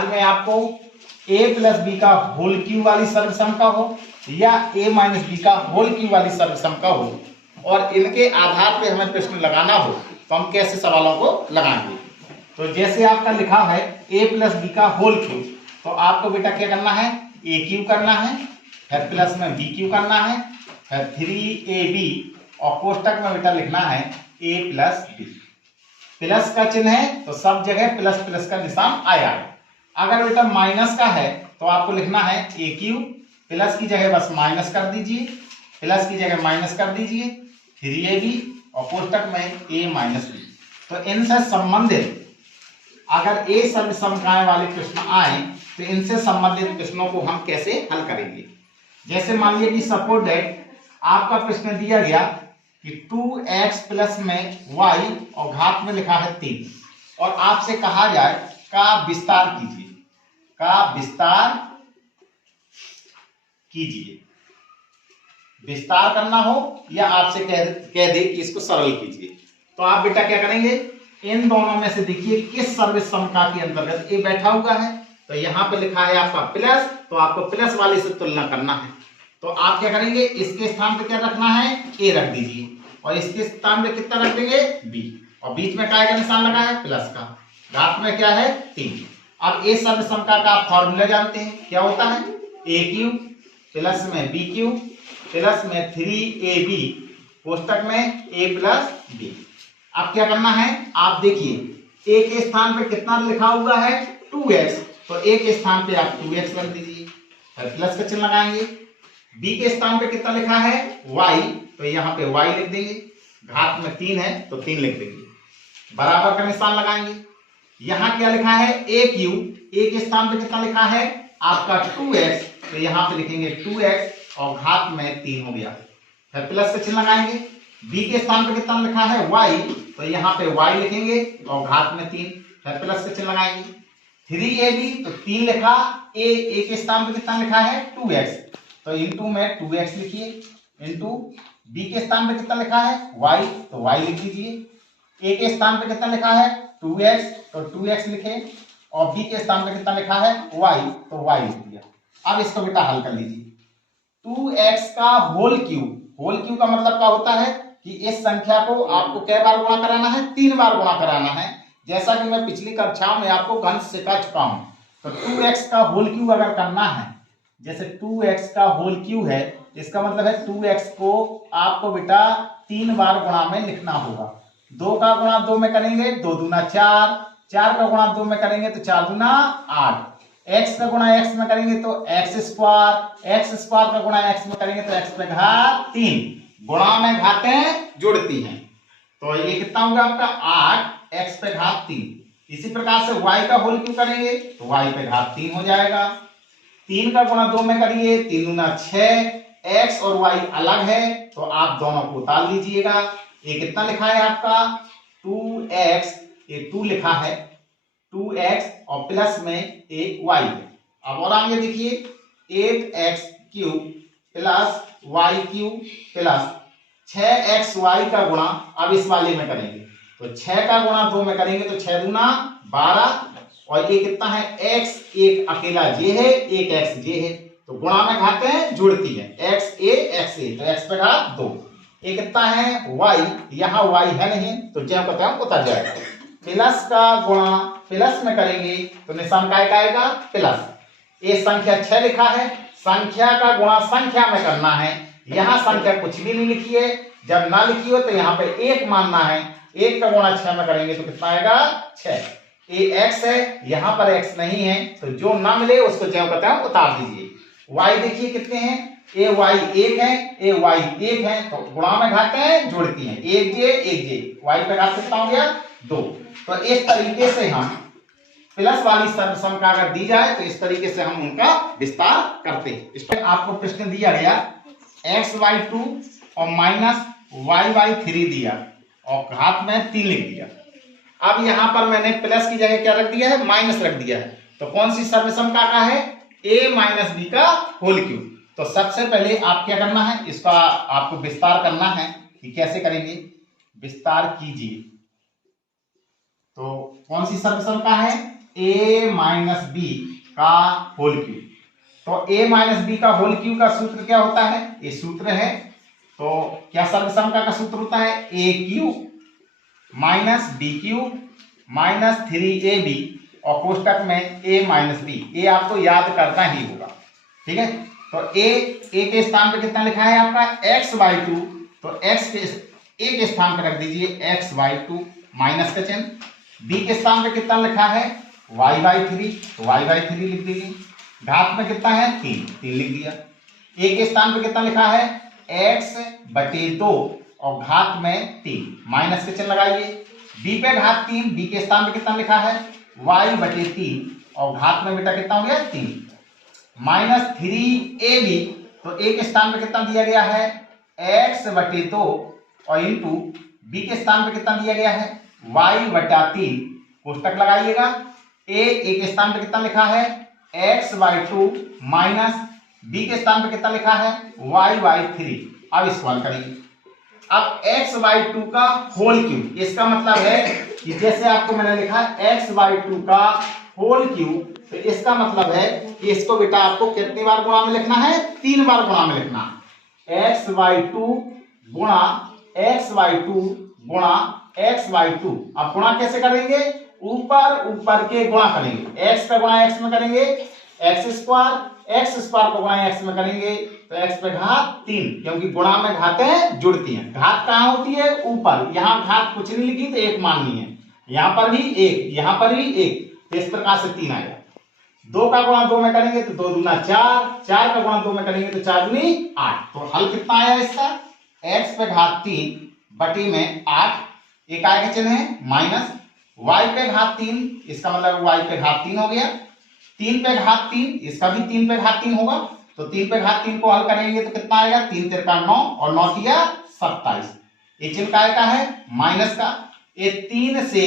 आज मैं आपको a प्लस बी का होल क्यूब वाली सर्वसम का हो या a माइनस बी का होल क्यूब वाली सर्वसम का हो और इनके आधार पे हमें प्रश्न लगाना हो तो हम कैसे सवालों को लगाएंगे। तो जैसे आपका लिखा है a प्लस बी का होल क्यूब, तो आपको बेटा क्या करना है, a क्यूब करना है, फिर प्लस में b क्यूब करना है, फिर 3ab और कोष्टक में बेटा लिखना है a प्लस बी। प्लस का चिन्ह है तो सब जगह प्लस प्लस का निशान आया है। अगर बेटा माइनस का है तो आपको लिखना है a क्यूब, प्लस की जगह बस माइनस कर दीजिए, प्लस की जगह माइनस कर दीजिए 3ab और कोष्टक में a माइनस बी। तो इनसे संबंधित अगर a सर्वसमकाएं वाले प्रश्न आए तो इनसे संबंधित प्रश्नों को हम कैसे हल करेंगे। जैसे मान लीजिए कि सपोज दैट आपका प्रश्न दिया गया कि 2x प्लस में y और घात में लिखा है 3 और आपसे कहा जाए का विस्तार कीजिए, का विस्तार कीजिए। विस्तार करना हो या आपसे कह दे कि इसको सरल कीजिए, तो आप बेटा क्या करेंगे, इन दोनों में से देखिए किस सर्वसमका के अंतर्गत ए बैठा हुआ है। तो यहाँ पे लिखा है आपका प्लस, तो आपको प्लस वाले से तुलना करना है। तो आप क्या करेंगे, इसके स्थान पे क्या रखना है, ए रख दीजिए और इसके स्थान पे कितना रख देंगे, बी, और बीच में काय का निशान लगा है, प्लस का, घात में क्या है 3। अब ए सर्वसमका का आप फॉर्मूला जानते हैं, क्या होता है, ए क्यूब प्लस में बी क्यूब प्लस में 3ab कोष्टक में a प्लस बी। अब क्या करना है, आप देखिए a के स्थान पे कितना लिखा हुआ है 2x, तो a के स्थान पे आप 2x रख दीजिए, फिर प्लस का चिन्ह लगाएंगे। b के स्थान पे कितना लिखा है y, तो यहाँ पे y लिख देंगे, घात में 3 है तो 3 लिख देंगे, बराबर का निशान लगाएंगे। यहाँ क्या लिखा है a क्यूब, a के स्थान पे कितना लिखा है आपका 2x, तो यहाँ पे लिखेंगे 2x और घात में 3 हो गया, फिर प्लस का चिन्ह लगाएंगे। b के स्थान पे कितना लिखा है y, तो यहाँ पे y लिखेंगे और घात में 3, फिर प्लस का चिन्ह लगाएंगे। 3ab तो 3 लिखा, a के स्थान पे कितना लिखा है 2x, तो इंटू में 2x लिखिए, इंटू b के स्थान पे कितना लिखा है y, तो y लिख दीजिए। a के स्थान पे कितना लिखा है 2x, तो 2x लिखे और b के स्थान पे कितना लिखा है y, तो y लिख दिया। अब इसको बेटा हल कर लीजिए। 2x का होल क्यूब, होल क्यूब का मतलब क्या होता है कि इस संख्या को आपको कै बार गुणा कराना है, 3 बार गुणा कराना है, जैसा कि मैं पिछली कक्षाओं में आपको गणित सिखा चुका हूं। तो 2x का होल क्यूब अगर करना है, जैसे 2x का होल क्यूब है, इसका मतलब है 2x को आपको बेटा 3 बार गुणा में लिखना होगा। 2 का गुणा 2 में करेंगे 2 दूना 4, 4 का गुणा 2 में करेंगे तो 4 दूना 8, x का गुणा x में करेंगे तो x स्क्वायर, x स्क्वायर का गुणा x में करेंगे तो x पे घात 3। गुणा में घातें जुड़ती हैं, तो ये कितना होगा आपका 8 x पे घात 3। इसी प्रकार से y का होल क्यूब करेंगे तो y पे घात 3 हो जाएगा। 3 का गुणा 2 में करिए 3 दूना 6, x और y अलग है तो आप दोनों को उतार लीजिएगा। ये कितना लिखा है आपका 2x, ये 2 लिखा है 2x और प्लस में एक y है। अब और आगे देखिए 8x cube plus y cube plus 6xy का गुणा, अब इस वाले में करेंगे तो 6 का गुणा 2 में करेंगे तो 6 दूना 12 और ये कितना है x, एक अकेला j है, एक x j है, तो गुणा में घातें जुड़ती है, x a तो x पे घात 2। ये कितना है y, यहाँ y है नहीं तो जब कहते हैं उतर जाएगा। प्लस का गुणा प्लस में करेंगे तो निशान काय का आएगा प्लस। ये संख्या 6 लिखा है, संख्या का गुणा संख्या में करना है, यहाँ संख्या कुछ भी नहीं लिखी है, जब ना लिखी हो तो यहाँ पे 1 मानना है। 1 का गुणा 6 में करेंगे तो कितना आएगा 6। ये x है, यहाँ पर x नहीं है तो जो ना मिले उसको जो कहते हैं उतार दीजिए। y देखिए कितने हैं, ए y 1 है, ए y 1 है, तो गुणा में घातें जुड़ती हैं, 1j y पे घात कितना हो गया 2। तो इस तरीके से हम प्लस वाली सर्वसमका अगर दी जाए तो इस तरीके से हम उनका विस्तार करते हैं। इस पर आपको प्रश्न दिया गया x/2 और माइनस y/3 दिया और घात में 3 लिख दिया। अब यहां पर मैंने प्लस की जगह क्या रख दिया है, माइनस रख दिया है, तो कौन सी सर्वसमका का है, a माइनस बी का होल क्यूब। तो सबसे पहले आप क्या करना है, इसका आपको विस्तार करना है कि कैसे करेंगे, विस्तार कीजिए। तो कौन सी सर्वसमका है, a माइनस बी का होल क्यूब। तो a माइनस बी का होल क्यूब का सूत्र क्या होता है, ये सूत्र है। तो क्या सर्वसमका का सूत्र होता है, a cube minus B cube minus 3ab और कोष्टक में a माइनस बी। ये आपको याद करना ही होगा, ठीक है। तो a के स्थान पे कितना लिखा है आपका x/2, तो x के a के स्थान पे रख दीजिए x/2 माइनस का चिन्ह। b के स्थान पे कितना लिखा है y/3, तो y/3 लिख दीजिए। घात में कितना है 3 लिख दिया। a के स्थान पे कितना लिखा है x/2 और घात में 3 माइनस का चिन्ह लगाइए। b पे घात 3, b के स्थान पे कितना लिखा है y/3 और घात में बेटा कितना हो गया 3 माइनस 3ab, तो a के स्थान पे कितना दिया गया है x/2 और इंटू b के स्थान पे कितना दिया गया है y/3, कोष्टक लगाइएगा। a के स्थान पे कितना लिखा है x/2 माइनस b के स्थान पे कितना लिखा है y/3। अब इस सवाल करिए। अब x/2 का होल क्यूब, इसका मतलब है कि जैसे आपको मैंने लिखा x/2 का होल क्यूब, तो इसका मतलब है कि इसको बेटा आपको कितनी बार गुणा में लिखना है, 3 बार गुणा में लिखना है। x/2 गुणा x/2 गुणा x/2। अब गुणा कैसे करेंगे, ऊपर ऊपर के गुणा करेंगे। x का गुणा x में करेंगे x², x² को गुणा x में करेंगे तो x पे घात 3, क्योंकि गुणा में घातें जुड़ती हैं। घात कहाँ होती है ऊपर, यहाँ घात कुछ नहीं लिखी तो 1 माननी है, यहाँ पर भी 1, यहाँ पर भी 1, तो इस प्रकार से 3 आएगा। 2 का गुणा 2 में करेंगे तो 2 दूना 4, 4 का गुणा 2 में करेंगे तो 4 दूनी 8। तो हल कितना आया इसका x पे घात 3 बटी में 8, एक आय का चिन्ह है माइनस y पे घात 3, इसका मतलब y पे घात 3 हो गया। 3 पे घात 3, इसका भी 3 पे घात 3 होगा, तो 3 पे घात 3 को हल करेंगे तो कितना आएगा 3 तिरका 9 और 9 तिया 27। ये चिन्ह काय का है माइनस का। ये 3 से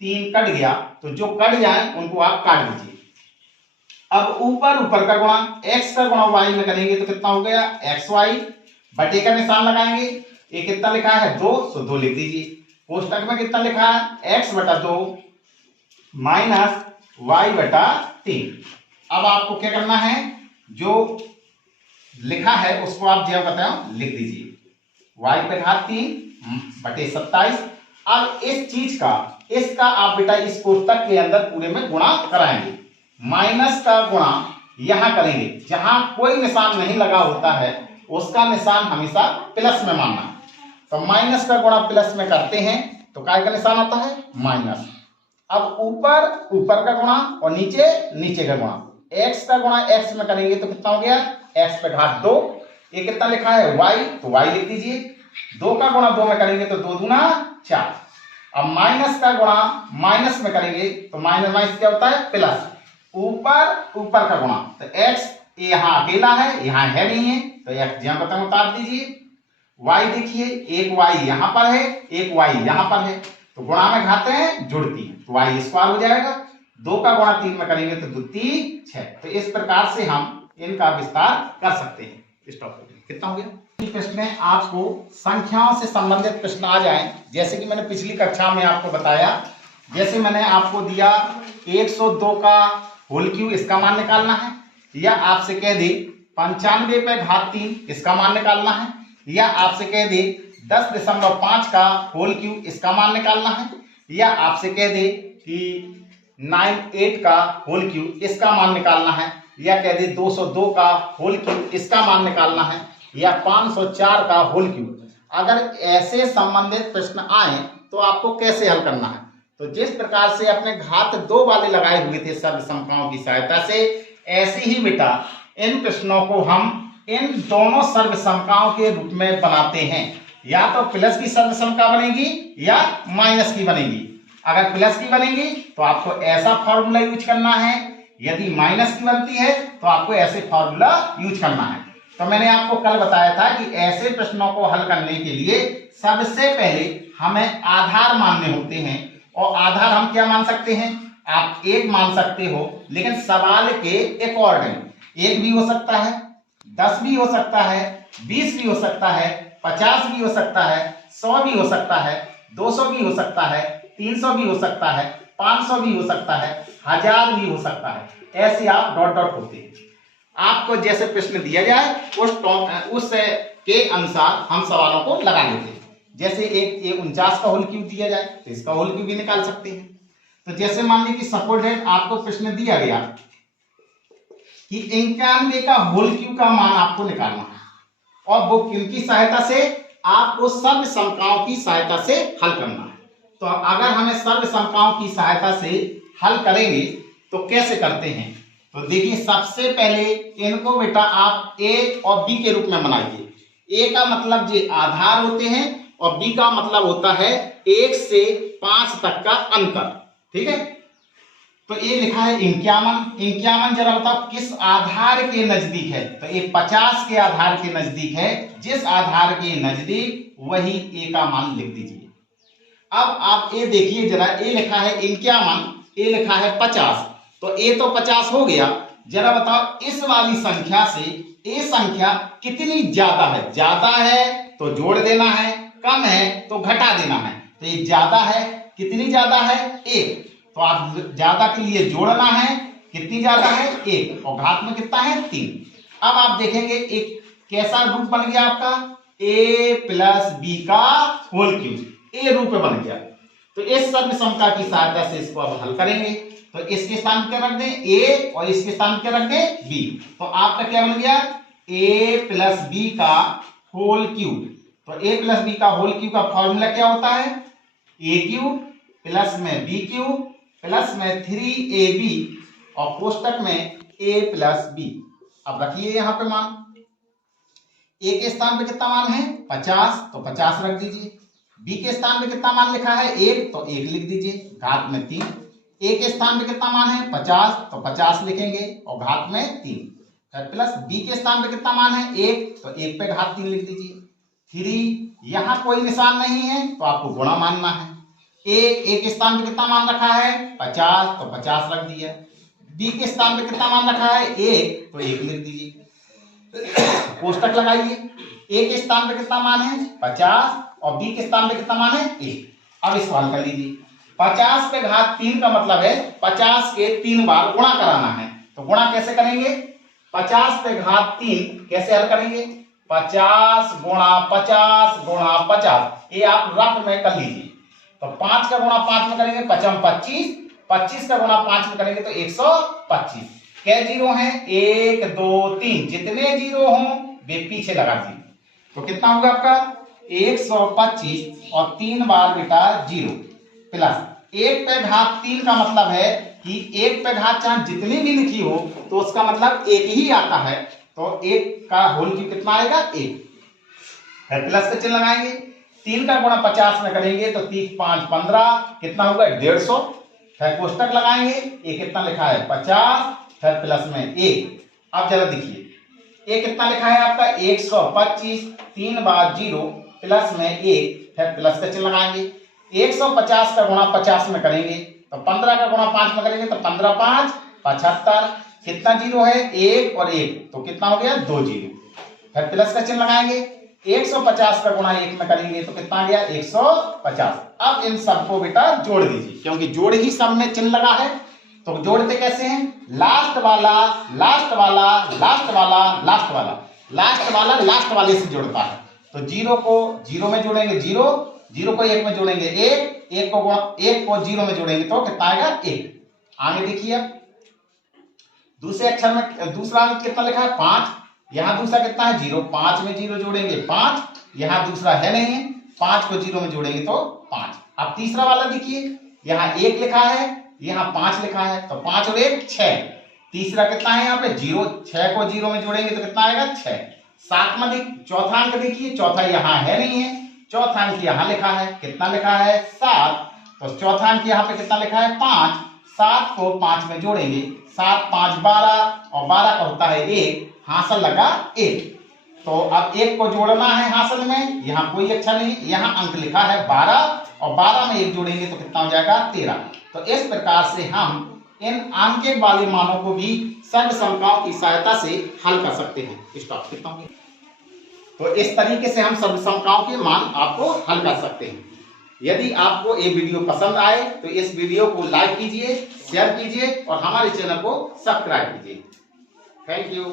3 कट गया, तो जो कट जाए उनको आप काट दीजिए। अब ऊपर ऊपर का गुणा x का गुणा y में करेंगे तो कितना हो गया xy, बटे का निशान लगाएंगे। ये कितना लिखा है 2, तो 2 लिख दीजिए। कोष्टक में कितना लिखा है x/2 माइनस y/3। अब आपको क्या करना है, जो लिखा है उसको आप जो बताओ लिख दीजिए, y पे घात 3 बटे 27। अब इस चीज का इसका आप बेटा इस कोष्टक के अंदर पूरे में गुणा कराएंगे। माइनस का गुणा यहां करेंगे, जहां कोई निशान नहीं लगा होता है उसका निशान हमेशा प्लस में मानना। तो माइनस का गुणा प्लस में करते हैं तो काय का निशान आता है माइनस। अब ऊपर ऊपर का गुणा और नीचे नीचे का गुणा, x का गुणा x में करेंगे तो कितना हो गया x पे घात 2। ये कितना लिखा है y, तो y लिख दीजिए। 2 का गुणा 2 में करेंगे तो 2 दूना 4। अब माइनस का गुणा माइनस में करेंगे तो माइनस माइनस क्या होता है प्लस। ऊपर ऊपर का गुणा, तो x यहाँ अकेला है, यहाँ है नहीं है, तो x यहाँ पर उतार दीजिए। y देखिए, एक y यहाँ पर है, एक y यहाँ पर है, तो गुणा में घातें जुड़ती हैं, तो y² हो जाएगा। 2 का गुणा 3 में करेंगे तो 2 3 6। तो इस प्रकार से हम इनका विस्तार कर सकते हैं। इस टॉपिक में कितना हो गया। प्रश्न में आपको संख्याओं से संबंधित प्रश्न आ जाए, जैसे कि मैंने पिछली कक्षा में आपको बताया, जैसे मैंने आपको दिया 102 का होल क्यूब, इसका मान निकालना है, या आपसे कह दे 95 पे घात 3 इसका मान निकालना है, या आपसे कह दे 10.5 का होल क्यूब इसका मान निकालना है, या आपसे कह दे कि 98 का होल क्यूब इसका मान निकालना है, या कह दे 202 का होल क्यूब इसका मान निकालना है, या 504 का होल क्यूब। अगर ऐसे संबंधित प्रश्न आए तो आपको कैसे हल करना है। तो जिस प्रकार से अपने घात 2 वाले लगाए हुए थे सर्वसमकाओं की सहायता से, ऐसे ही बेटा इन प्रश्नों को हम इन दोनों सर्वसमकाओं के रूप में बनाते हैं। या तो प्लस की सर्वसमका बनेगी या माइनस की बनेगी। अगर प्लस की बनेगी तो आपको ऐसा फॉर्मूला यूज करना है, यदि माइनस की बनती है तो आपको ऐसे फॉर्मूला यूज करना है। तो मैंने आपको कल बताया था कि ऐसे प्रश्नों को हल करने के लिए सबसे पहले हमें आधार मानने होते हैं, और आधार हम क्या मान सकते हैं, आप 1 मान सकते हो, लेकिन सवाल के अकॉर्डिंग 1 भी हो सकता है, 10 भी हो सकता है, 20 भी हो सकता है, 50 भी हो सकता है, 100 भी हो सकता है, 200 भी हो सकता है, 300 भी हो सकता है, 500 भी हो सकता है, 1000 भी हो सकता है। ऐसे आप डॉट डॉट होते हैं। आपको जैसे प्रश्न दिया जाए उस के अनुसार हम सवालों को लगा लेते हैं। जैसे एक 49 का होल क्यूब दिया जाए तो इसका होल क्यूब भी निकाल सकते हैं। तो जैसे मान लीजिए कि सपोर्टेड आपको प्रश्न दिया गया कि 91 का होल क्यूब का मान आपको निकालना है, और वो किनकी सहायता से, आपको सर्व समकाओं की सहायता से हल करना है। तो अगर हमें सर्व समकाओं की सहायता से हल करेंगे तो कैसे करते हैं, तो देखिए सबसे पहले इनको बेटा आप ए और बी के रूप में बनाइए। ए का मतलब जो आधार होते हैं और बी का मतलब होता है 1 से 5 तक का अंतर। ठीक है, तो ये लिखा है 51 जरा बताओ किस आधार के नजदीक है, तो ये 50 के आधार के नजदीक है। जिस आधार के नजदीक वही ए का मान लिख दीजिए। अब आप ये देखिए जरा, ए लिखा है 51, ए लिखा है 50, तो ए तो 50 हो गया। जरा बताओ इस वाली संख्या से ए संख्या कितनी ज्यादा है, ज्यादा है तो जोड़ देना है, कम है तो घटा देना है। तो ये ज्यादा है, कितनी ज्यादा है, 1, तो आप ज्यादा के लिए जोड़ना है, कितनी ज्यादा है, 1, और घात में कितना है, 3। अब आप देखेंगे एक कैसा रूप बन गया आपका, a प्लस बी का होल क्यूब, ए रूप में बन गया। तो इस सर्व समता की सहायता से इसको अब हल करेंगे। तो इसके स्थान पे रख दें a और इसके स्थान पे रख दें b, तो आपका क्या बन गया, a प्लस बी का होल क्यूब। तो a प्लस बी का होल क्यूब का फॉर्मूला क्या होता है, a क्यूब प्लस में b क्यूब प्लस में 3ab और कोष्टक में a प्लस b। अब रखिए यहां पे मान, a के स्थान पे कितना मान है 50, तो 50 रख दीजिए। b के स्थान पे कितना मान लिखा है 1, तो 1 लिख दीजिए, घात में 3। a के स्थान पे कितना मान है 50, तो 50 लिखेंगे और घात में 3, प्लस b के स्थान पे कितना मान है 1, तो 1 पे घात 3 लिख दीजिए। 3 यहां कोई निशान नहीं है तो आपको गुणा मानना है। a के स्थान पे कितना मान रखा है 50, तो 50 रख दिया। b के स्थान पे कितना मान रखा है 1, तो 1 लिख दीजिए, कोष्टक लगाइए। a के स्थान पे कितना मान है 50 और b के स्थान पे कितना मान है 1। अब इसको हल कर लीजिए। 50 पे घात 3 का मतलब है 50 के 3 बार गुणा कराना है। तो गुणा कैसे करेंगे, 50 पे घात 3 कैसे हल करेंगे, 50 गुणा 50 गुणा 50, ये आप रफ में कर लीजिए। तो 5 का गुणा 5 में करेंगे 5 25, 25 का गुणा 5 में करेंगे तो 125। क्या जीरो हैं, 1 2 3, जितने जीरो हों वे पीछे लगा दीजिए। तो कितना होगा आपका 125 और 3 बार बेटा 0 प्लस 1 पे घात 3 का मतलब है कि 1 पे घात चाहे जितनी भी लिखी हो तो उसका मतलब 1 ही आता है। तो 1 का होल क्यूब कितना आएगा 1, प्लस का चिन्ह लगाएंगे। 3 का गुणा 50 में करेंगे तो 3 5 15, कितना होगा 150, फिर कोष्टक लगाएंगे। ये कितना लिखा है 50, फिर प्लस में 1। अब जरा देखिए ये कितना लिखा है आपका 125, 3 बार 0 प्लस में 1, फिर प्लस का चिन्ह लगाएंगे। 150 का गुणा 50 में करेंगे तो 15 का गुणा 5 में करेंगे तो 15 5 75, कितना जीरो है 1 और 1, तो कितना हो गया 2 जीरो, फिर प्लस का चिन्ह लगाएंगे। 150 का गुणा 1 में करेंगे तो कितना आ गया 150। अब इन सबको बेटा जोड़ दीजिए, क्योंकि जोड़ ही सब में चिन्ह लगा है। तो जोड़ते कैसे हैं, लास्ट वाला लास्ट वाला लास्ट वाला लास्ट वाला लास्ट वाला लास्ट वाले से जोड़ता है। तो 0 को 0 में जोड़ेंगे 0, 0 को 1 में जोड़ेंगे 1, 1 को 0 में जोड़ेंगे तो कितना आएगा 1। आगे देखिए दूसरे अक्षर में दूसरा अंक कितना लिखा है 5, यहाँ दूसरा कितना है 0, 5 में 0 जोड़ेंगे 5, यहाँ दूसरा है नहीं है, 5 को 0 में जोड़ेंगे तो 5। अब तीसरा वाला देखिए यहाँ 1 लिखा है, यहाँ 5 लिखा है, तो 5 और 1 6। तीसरा कितना है यहाँ पे 0, 6 को 0 में जोड़ेंगे तो कितना आएगा 6। सातवां चौथा अंक देखिए, चौथा यहाँ है नहीं है, चौथा अंक यहाँ लिखा है, कितना लिखा है 7, तो चौथा अंक यहाँ पे कितना लिखा है 5, 7 को 5 में जोड़ेंगे, 7 5 12 और 12 का होता है 1, हासिल लगा 1। तो अब 1 को जोड़ना है हासिल में, यहाँ कोई अच्छा नहीं, यहाँ अंक लिखा है 12 और 12 में 1 जोड़ेंगे तो कितना हो जाएगा 13। तो इस प्रकार से हम इन अंक वाले मानों को भी सर्व समकाओं की सहायता से हल कर सकते हैं। स्टॉप कितना हो, तो इस तरीके से हम सर्व समकाओं के मान आपको हल कर सकते हैं। यदि आपको ये वीडियो पसंद आए तो इस वीडियो को लाइक कीजिए, शेयर कीजिए और हमारे चैनल को सब्सक्राइब कीजिए। Thank you.